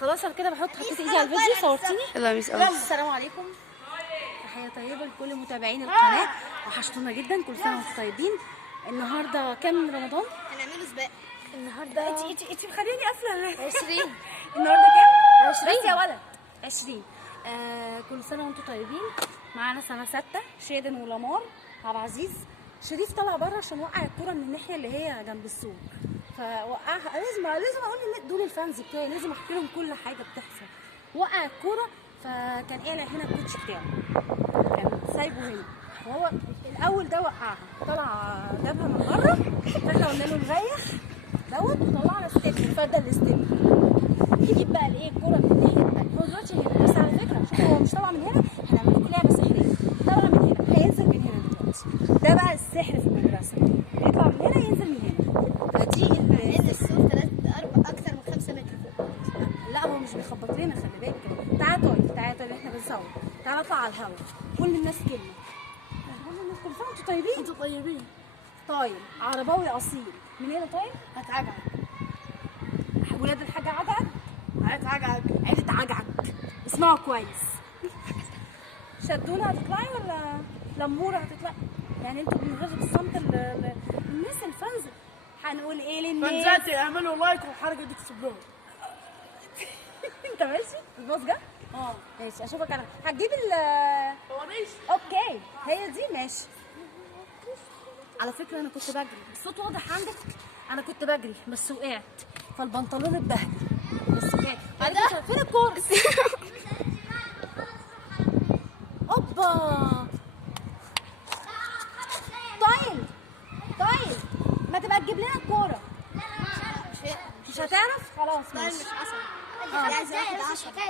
خلاص انا كده حطيت ايدي على الفيديو. صورتيني؟ يلا يا ميس. السلام عليكم، تحيه طيبه لكل متابعين القناه، وحشتونا جدا. كل سنه وانتم طيبين. النهارده كام رمضان؟ هنعمله سباق النهارده انت مخليني قافله 20. النهارده كام؟ 20 بس يا ولد 20. كل سنه وانتم طيبين. معانا سنه سته شادن ولامار عبد العزيز. شريف طلع بره عشان وقع الكوره من الناحيه اللي هي جنب السور، فوقعها. لازم اقول دول الفانز بتوعي، لازم احكي لهم كل حاجه بتحصل. وقع الكوره فكان قالع هنا الكوتش بتاعه، كان سايبه هنا، وهو الاول ده وقعها، طلع جابها من بره، فاحنا قلنا له نريح دوت وطلعنا ستيب وفضل الستيب يجيب بقى الايه الكوره من الناحيه الثانيه. هو دلوقتي هنا، بس على فكره شوف هو مش طالع من هنا، هنعمل لكم لعبه سحريه. طالع من هنا هينزل من هنا دلوقتي. ده بقى السحر في المدرسه، يطلع من هنا ينزل من هنا. فدي نزل السور 3 اكتر من 5 متر فوق. لا هو مش بيخبط لنا، خلي بالك. تعالى طيب، تعالى طيب، احنا بنصور. تعالى اطلع على الهوا، قول للناس كلمه. قول للناس كل سنه وانتم طيبين. انتوا طيبين. طيب عرباوي اصيل منين طيب؟ هتعجعج. ولاد الحاجه عجعج. هتعجعج. عيله عجعج. اسمعوا كويس. شدونا هتطلعي ولا لموره هتطلعي؟ يعني انتوا من غير الصمت الناس الفانز هنقول ايه للناس؟ فانزاتي اعملوا لايك والحركه دي تكسبوها. انت ماشي؟ الباص جه؟ ماشي. اشوفك انا. هتجيب فوانيس. اوكي هي دي ماشي. على فكره انا كنت بجري، الصوت واضح عندك؟ انا كنت بجري بس وقعت، فالبنطلون اتبهدل بس وقعت. بعدين فين الكوره؟ اوبا. طيب ما تبقى تجيب لنا الكوره. مش هتعرف؟ خلاص ماشي. مش حصل.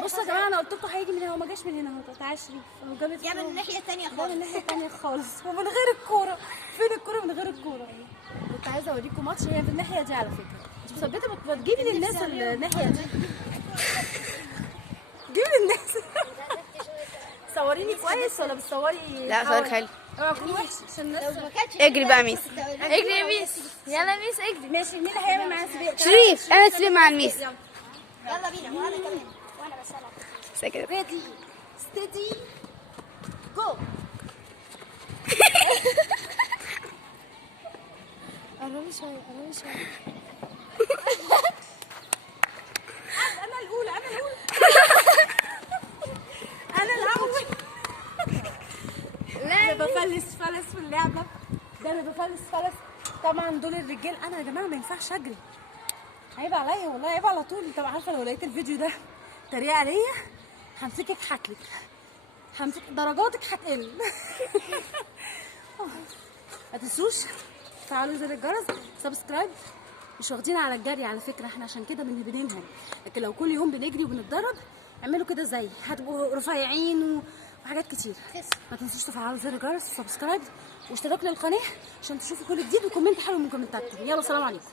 بصوا يا جماعه، انا قلت لكم هيجي من هنا، هو ما جاش من هنا اهو. تعالى شريف، هو جاب يعمل الناحيه الثانيه من خالص. الناحيه الثانيه خالص ومن غير الكوره. فين الكوره من غير الكوره؟ كنت عايزه اوريكم ماتش، هي في الناحيه دي على فكره. انت مثبته بتجيبي للناس الناحيه دي. جيبي للناس. صوريني كويس ولا بتصوري؟ لا صورك حلو. اوعى تكوني وحش عشان الناس. اجري بقى ميس. اجري يا ميس. يلا ميس اجري. ماشي. مين اللي هيعمل معانا سباق؟ شريف انا سليم مع الميس. يلا. يلا بينا وانا كمان. وانا بس انا. سكت. ريدي ستيدي جو. قربي شويه. انا الاولى. انا الاول. لا انا بفلس في اللعبه. ده انا بفلس. طبعا دول الرجال. انا يا جماعه ما ينفعش اجري، عيب عليا والله، عيب على طول. انت عارفه لو لقيت الفيديو ده تريقه عليا همسكك حتلك، همسك درجاتك هتقل. ما تنسوش تفعلوا زر الجرس، سبسكرايب. مش واخدين على الجري على فكره، احنا عشان كده بننهج. لكن لو كل يوم بنجري وبنتدرب اعملوا كده زي هتبقوا رفيعين وحاجات كتير. ما تنسوش تفعلوا زر الجرس وسبسكرايب واشتراك للقناه عشان تشوفوا كل جديد، وكومنت حلو من كومنتاتكم. يلا سلام عليكم.